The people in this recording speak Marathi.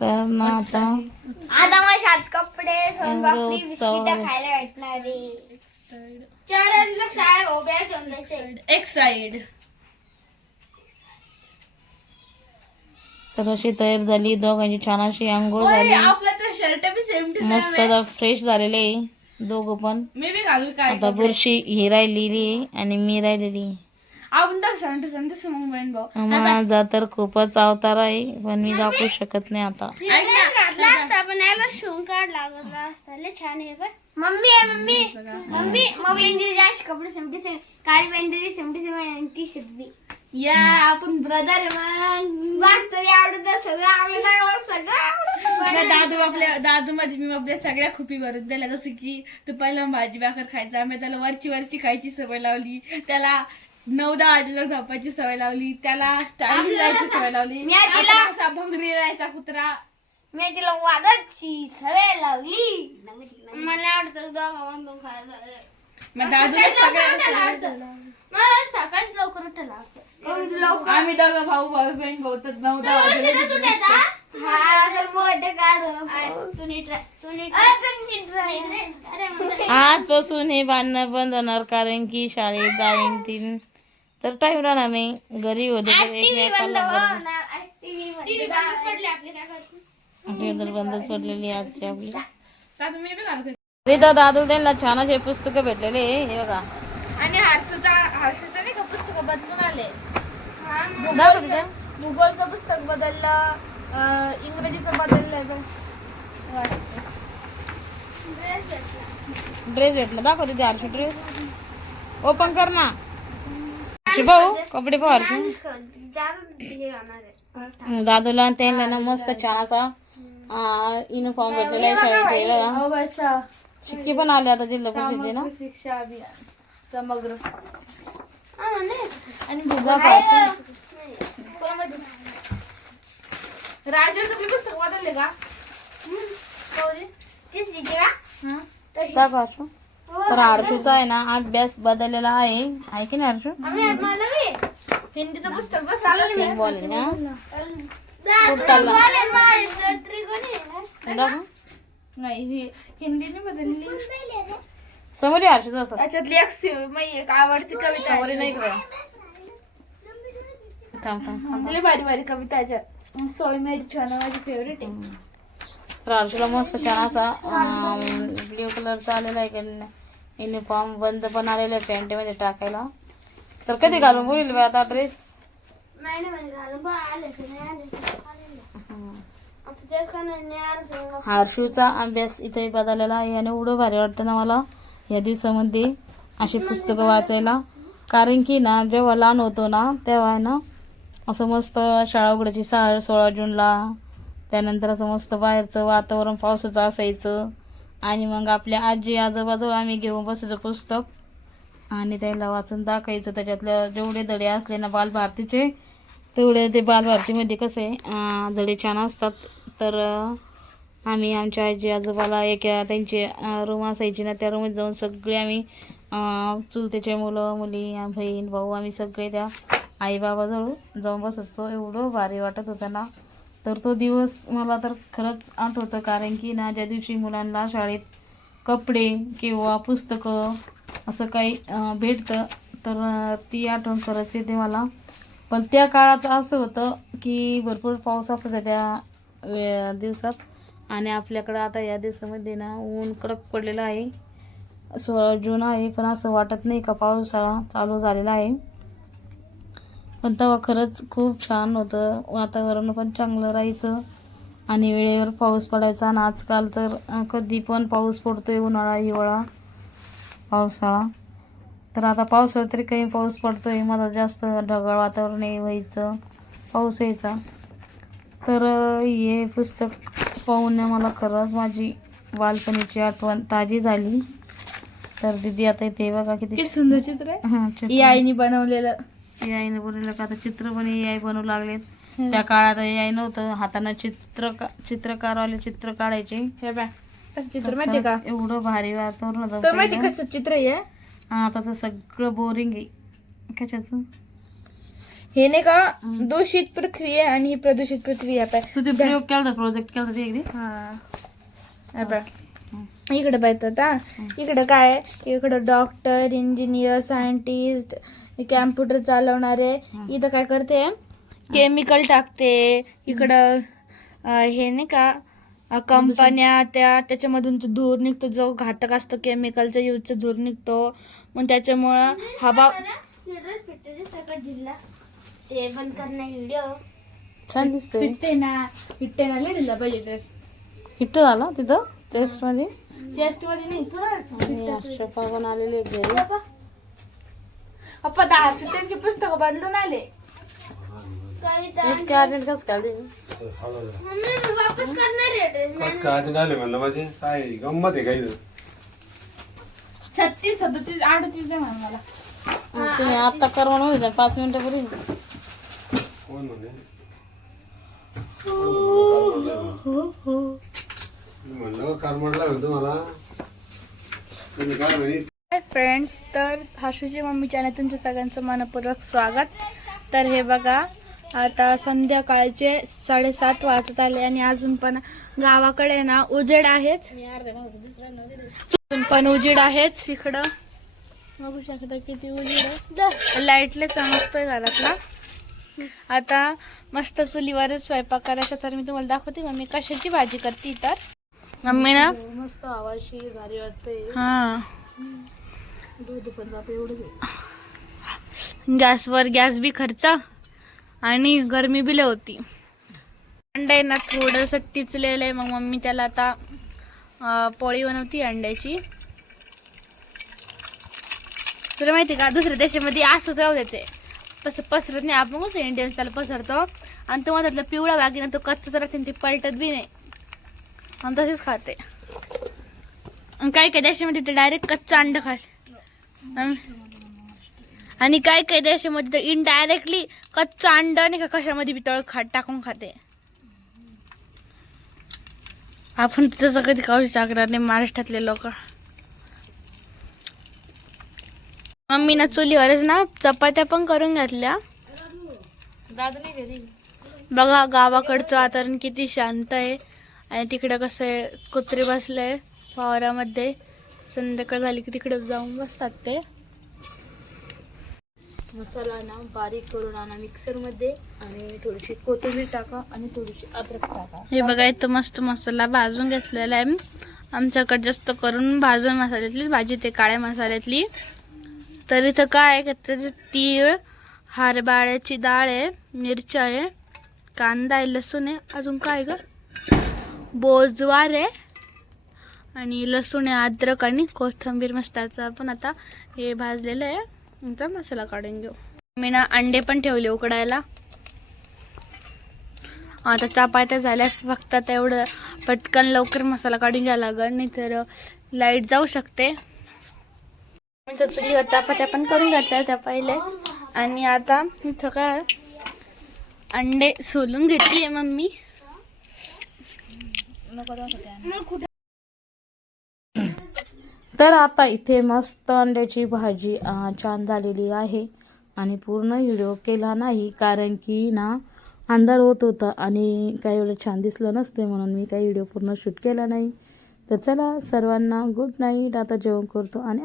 तर मग आता मग सात कपडे सोनपापडी बिस्किट खायला भेटणार रे. 4 वाजता शाळा उभ्या घेऊन जायचे एक साइड. तर अशी तयार झाली, दोघांची छान अशी आंघोळ झाली, आपला तर शर्ट बी सेम टू मस्त फ्रेश झालेले आहे दोघं पण. मी बी घालू काय आता बुरशी ही राहिलेली आहे आणि मी राहिलेली आहे. आपण तर संत संत मग बहीण भाऊ. माझा तर खूपच अवतार आहे, पण मी दाखवू शकत नाही आता. घातला असता पण याला शिवून काढ लागला असता. लय छान आहे बघ. मम्मी आहे मम्मी मोबाईल जास्त कपडे सेमटी सेम, काळी पॅन्ट सेमटी सेम आणि टी शर्ट बी. या आपण ब्रदर आहे मग. वास्तव आवडत सगळं आवडलं सगळं. दादू मध्ये मी आपल्या सगळ्या खुपी भरून दिल्या. जसं की तो पहिला भाजी भाकर खायचा, मी त्याला वरची खायची सवय लावली, त्याला 9-10 वाजेला झोपायची सवय लावली, त्याला स्टाईल जायची सवय लावली, असा भंगरी राहायचा कुत्रा. मी तिला वादाची सवय लावली. मला आवडतं दोघं खायला. मग दादूला सगळ्या मला सकाळीच लवकर उठायला. आम्ही दोघं भाऊ बहीण भाऊ तर 9-10 वाजेला. आजपासून हे भांडणं बंद होणार, कारण की शाळेत जाईन तीन तर टाइम राहणार नाही. घरी होते तर एकमेकाला तर बंदच पडलेली आजची आपली. दादू मी बी घालू. रीता दादू त्यांना छान असे पुस्तक भेटलेले हे बघा. आणि हर्षूचा नाही का पुस्तक बदलून आले. दाखव तिथे. भूगोलचं पुस्तक बदललं, इंग्रजीचं बदललं. ड्रेस भेटला, दाखव तिथे हर्षू ड्रेस ओपन कर ना. भाऊ कपडे पाहू हर्षू. दादूला त्यांना ना मस्त छान असा युनिफॉर्म भेटलेला आहे शाळेचा हे बघा. शिक्के पण आले आता जिल्हा परिषदेचे ना. शिक्षा अभियान समग्र. आणि राजाचं आपले पुस्तक बदलले का? दाखव हर्षू. तर हर्षूचा आहे ना अभ्यास बदललेला आहे की नाही हर्षू? हिंदीचं पुस्तक बस सिम्बॉल आहे ना. खूप चालला दाखव. नाही हिंदीने बदलली. समोर हर्षूचं असं त्याच्यातली एक आवडती कविता समोर नाही इकडे. थांब थांब थांब. लय भारी भारी कविता याच्यात. सोय मेरी छान माझी फेवरेट आहे. तर हर्षूला मस्त छान असा ब्ल्यू कलरचा आलेला आहे युनिफॉर्म. बंद पण आलेला आहे पॅन्ट मध्ये टाकायला. तर कधी घालून बोलील आता ड्रेस? हर्षूचा अभ्यास इथे बदललेला आहे आणि एवढं भारी वाटतं ना मला या दिवसामध्ये अशी पुस्तकं वाचायला. कारण की ना जेव्हा लहान होतो ना तेव्हा आहे ना असं मस्त शाळा उघडायची 16 जूनला. त्यानंतर असं मस्त बाहेरचं वातावरण पावसाचं असायचं आणि मग आपल्या आजी आजोबाजवळ आम्ही घेऊन बसायचं पुस्तक आणि त्याला वाचून दाखवायचं. त्याच्यातलं जेवढे धडे असले ना बालभारतीचे तेवढे ते बालभारतीमध्ये कसे धडे छान असतात. तर आम्ही आमच्या आजी आजोबाला एक त्यांची रूम असायची ना त्या रूममध्ये जाऊन सगळे आम्ही चुलतेचे मुलं मुली बहीण भाऊ आम्ही सगळे त्या आईबाबाजवळ जाऊन बसायचो. एवढं भारी वाटत होतं ना. तर तो दिवस मला तर खरंच आठवतं. कारण की ना ज्या दिवशी मुलांना शाळेत कपडे किंवा पुस्तकं असं काही भेटतं तर ती आठवण खरंच येते मला. पण त्या काळात असं होतं की भरपूर पाऊस असायचा त्या दिवसात आणि आपल्याकडं आता या दिवसामध्ये ना ऊन कडक पडलेलं आहे. 16 जून आहे पण असं वाटत नाही का पावसाळा चालू झालेला आहे. पण तेव्हा खरंच खूप छान होतं. वातावरण पण चांगलं राहायचं आणि वेळेवर पाऊस पडायचा. आणि आजकाल तर कधी पण पाऊस पडतोय, उन्हाळा हिवाळा पावसाळा. तर आता पावसाळ्यात तरी काही पाऊस पडतोय, मला जास्त ढगाळ वातावरण व्हायचं पाऊस यायचा. तर हे पुस्तक पाहून मला खरंच माझी बालपणीची आठवण ताजी झाली. तर दीदी आता इथे बघा किती सुंदर चित्र आहे. हां आईने बनवलेलं. आईने बनवलं का आता चित्र पण आई बनवू लागलेत. त्या काळात आई नव्हतं, हाताने चित्रकारवाले चित्र काढायचे. हे बघ कसं चित्र माहितीये का? एवढं भारी वातावरण होतं. तर माहिती कसं चित्र आहे? आता तर सगळं बोरिंग आहे. कशाचं हे नाही का दूषित पृथ्वी आहे आणि ही प्रदूषित पृथ्वी आहे. तू ते प्रयोग केला प्रोजेक्ट केला ते एकदी हा इकडे पाहतो आता. इकडे काय आहे? इकडं डॉक्टर, इंजिनियर, सायंटिस्ट, कॅम्प्युटर चालवणारे. इथं काय करते? केमिकल टाकते. इकडं हे नाही का कंपन्या त्याच्यामधून जो धूर निघतो, जो घातक असतो, केमिकलचा यूजचा धूर निघतो. मग त्याच्यामुळं हवा ते बंद करणार व्हिडिओ. छान दिसतोय. फिट्टे ना लिहिलेला पाहिजे ड्रेस. हिट झाला तिथं चेस्ट मध्ये. चेस्ट मध्ये नाही आणि शोफा पण आलेले आहेत घरी. पप्पा 10 त्यांची पुस्तकं बदलून आले. कविता इतके अर्जंट कसं काय ते? मम्मी मी वापस करणार आहे ड्रेस. बस काय झाले म्हणलं माझे काय गंमत आहे काही 36, 37, 38 द्या मला. तुम्ही आता कर म्हणून होते 5 मिनिटापूर्वी. कोण म्हणे म्हणलं कार म्हणला म्हणतो मला तुम्ही काय म्हणे. फ्रेंड्स, तर हाशूची मम्मी चॅनल तुमच्या सगळ्यांचं मनपूर्वक स्वागत. तर हे बघा आता संध्याकाळचे 7:30 वाजत आले आणि अजून पण गावाकडे ना उजेड आहेच. अजून पण उजेड आहेच. इकडं बघू शकता किती उजेड आहे. लाईटले चमकतोय घरातला. आता मस्त चुलीवरच स्वयंपाक करायचा. तर मी तुम्हाला दाखवते मम्मी कशाची भाजी करते. तर मम्मी ना मस्त आवाजशी भारी वाटते. हा दूध पण जातं एवढं. गॅसवर गॅस बी खर्च आणि गरमी बी लय होती. अंडा आहे ना थोडंसं टिचलेलं आहे. मग मम्मी त्याला आता पोळी बनवती अंड्याची. तुला माहिती का दुसऱ्या देशामध्ये असंच राहू देते, पसरत नाही. आपण कसं इंडियन्स त्याला पसरतो आणि तो त्यातला पिवळा भाग ना तो कच्चाच राहते, ते पलटत बी नाही आणि तसेच खाते. आणि काही काही देशामध्ये ते डायरेक्ट कच्चा अंड खाते आणि काही काही देशामध्ये तर इनडायरेक्टली कच्चा अंडा नाही का कशामध्ये बी टाकून खाते. आपण तसं कधी खाऊ शकणार नाही महाराष्ट्रातले लोक. मम्मीनं चुलीवरच ना चपात्या पण करून घातल्या. दादू नाही घरी. बघा गावाकडचं वातावरण किती शांत आहे आणि तिकडं कसं आहे कुत्रे बसले वावरामध्ये. संध्याकाळ झाली की तिकडे जाऊन बसतात ते. मसाला ना बारीक करून आणा मिक्सरमध्ये आणि थोडीशी कोथिंबीर टाका आणि थोडीशी अद्रक टाका. हे बघा इथं मस्त मसाला भाजून घेतलेला आहे. आमच्याकडे जास्त करून भाजून मसाल्यातली भाजी ते काळ्या मसाल्यातली. तर इथं काय आहे का त्याचे तीळ, हरभऱ्याची डाळ आहे, मिरच्या आहे, कांदा आहे, लसूण आहे, अजून काय ग बोजवार आहे आणि लसूण आहे, अद्रक आणि कोथिंबीर मस्ताचं. आपण आता हे भाजलेलं आहे. नंतर मसाला काढून घेऊ. मी ना अंडे पण ठेवले उकडायला. आता चपात्या झाल्या फक्त आता एवढं पटकन लवकर मसाला काढून घ्यायला लागेल, नाही तर लाईट जाऊ शकते. मी तर चुलीवर चपात्या पण करून घातल्या त्या पहिले. आणि आता इथं काय अंडे सोलून घेतली मम्मी. तर आता इथे मस्त अंड्याची भाजी छान झालेली आहे. आणि पूर्ण व्हिडिओ केला नाही कारण की ना अंधार होत होता आणि काही एवढं छान दिसलं नसते, म्हणून मी काही व्हिडिओ पूर्ण शूट केला नाही. तर चला सर्वांना गुड नाईट. आता जेवण करतो आणि